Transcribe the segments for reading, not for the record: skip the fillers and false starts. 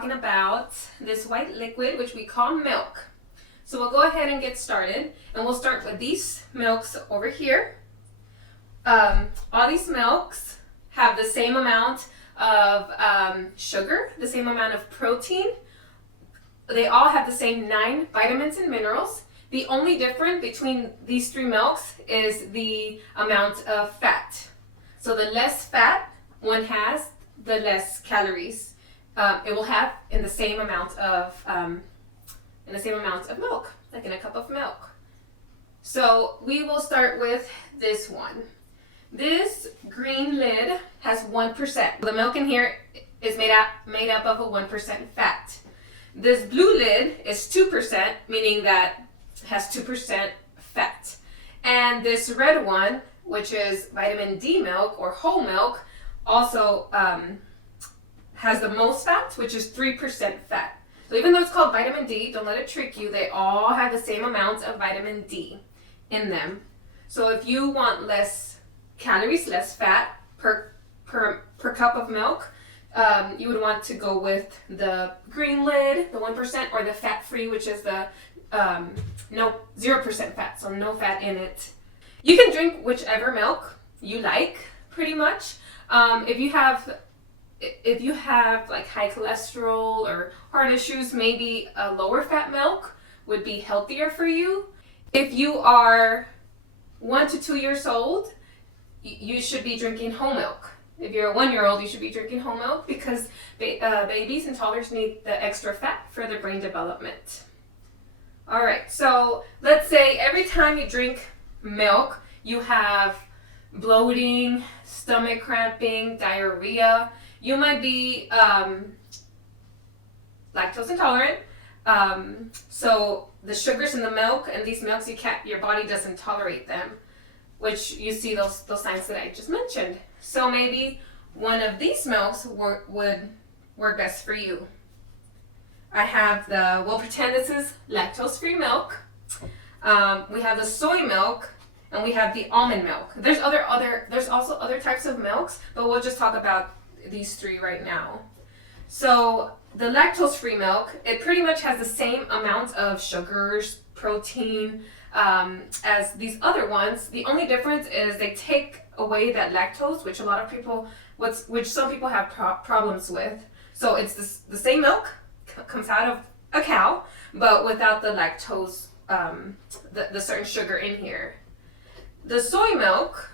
talking about this white liquid, which we call milk. So we'll go ahead and get started, and we'll start with these milks over here. All these milks have the same amount of sugar, the same amount of protein. They all have the same 9 vitamins and minerals. The only difference between these 3 milks is the amount of fat. So the less fat one has, the less calories it will have in the same amount of milk, like in a cup of milk. So we will start with this one. This green lid has 1%. The milk in here is made up of a 1% fat. This blue lid is 2%, meaning that it has 2% fat. And this red one, which is vitamin D milk or whole milk, also has the most fat, which is 3% fat. So even though it's called vitamin D, don't let it trick you. They all have the same amount of vitamin D in them. So if you want less calories, less fat per cup of milk, you would want to go with the green lid, the 1%, or the fat-free, which is the 0% fat, so no fat in it. You can drink whichever milk you like, pretty much. If you have like high cholesterol or heart issues, maybe a lower fat milk would be healthier for you. If you are 1 to 2 years old, you should be drinking whole milk. If you're a 1-year-old, you should be drinking whole milk because babies and toddlers need the extra fat for their brain development. All right, so let's say every time you drink milk, you have bloating, stomach cramping, diarrhea. You might be lactose intolerant. So the sugars in the milk and these milks, your body doesn't tolerate them, which you see those signs that I just mentioned. So maybe one of these milks would work best for you. I have we'll pretend this is lactose-free milk. We have the soy milk, and we have the almond milk. There's also other types of milks, but we'll just talk about these 3 right now. So the lactose-free milk, it pretty much has the same amount of sugars, protein, as these other ones. The only difference is they take away that lactose, which some people have problems with. So it's the same milk, comes out of a cow, but without the lactose, the certain sugar in here. The soy milk,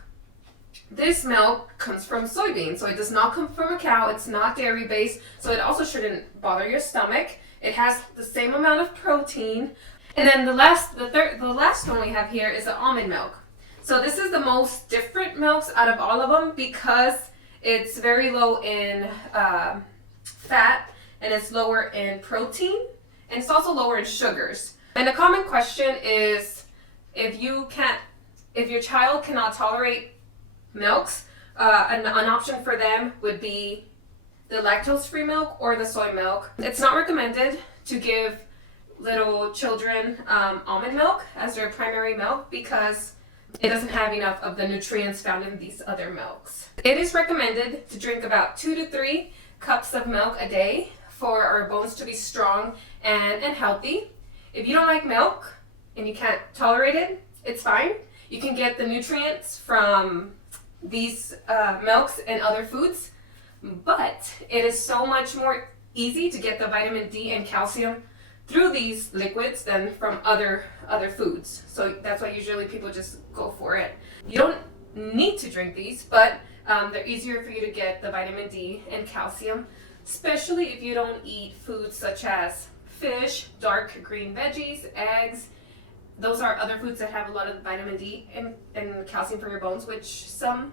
this milk comes from soybeans, so it does not come from a cow. It's not dairy based, so it also shouldn't bother your stomach. It has the same amount of protein. And then the last one we have here is the almond milk. So this is the most different milks out of all of them because it's very low in fat and it's lower in protein and it's also lower in sugars. And a common question is if your child cannot tolerate milks, an option for them would be the lactose-free milk or the soy milk. It's not recommended to give little children almond milk as their primary milk because it doesn't have enough of the nutrients found in these other milks. It is recommended to drink about 2 to 3 cups of milk a day for our bones to be strong and healthy. If you don't like milk and you can't tolerate it, it's fine. You can get the nutrients from these milks and other foods, but it is so much more easy to get the vitamin D and calcium through these liquids than from other foods. So that's why usually people just go for it. You don't need to drink these, but they're easier for you to get the vitamin D and calcium, especially if you don't eat foods such as fish, dark green veggies, eggs. Those are other foods that have a lot of vitamin D and calcium for your bones, which a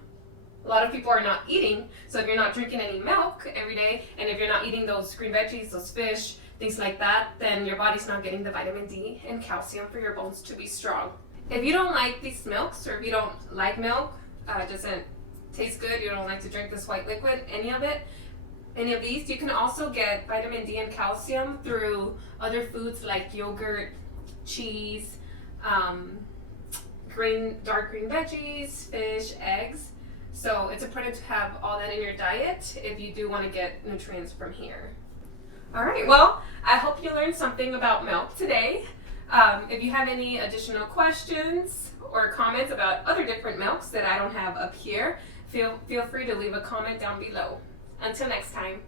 lot of people are not eating. So if you're not drinking any milk every day, and if you're not eating those green veggies, those fish, things like that, then your body's not getting the vitamin D and calcium for your bones to be strong. If you don't like these milks, or if you don't like milk, it doesn't taste good, you don't like to drink this white liquid, any of these, you can also get vitamin D and calcium through other foods like yogurt, cheese, dark green veggies, fish, eggs. So it's important to have all that in your diet if you do want to get nutrients from here. All right, well, I hope you learned something about milk today. If you have any additional questions or comments about other different milks that I don't have up here, feel free to leave a comment down below. Until next time.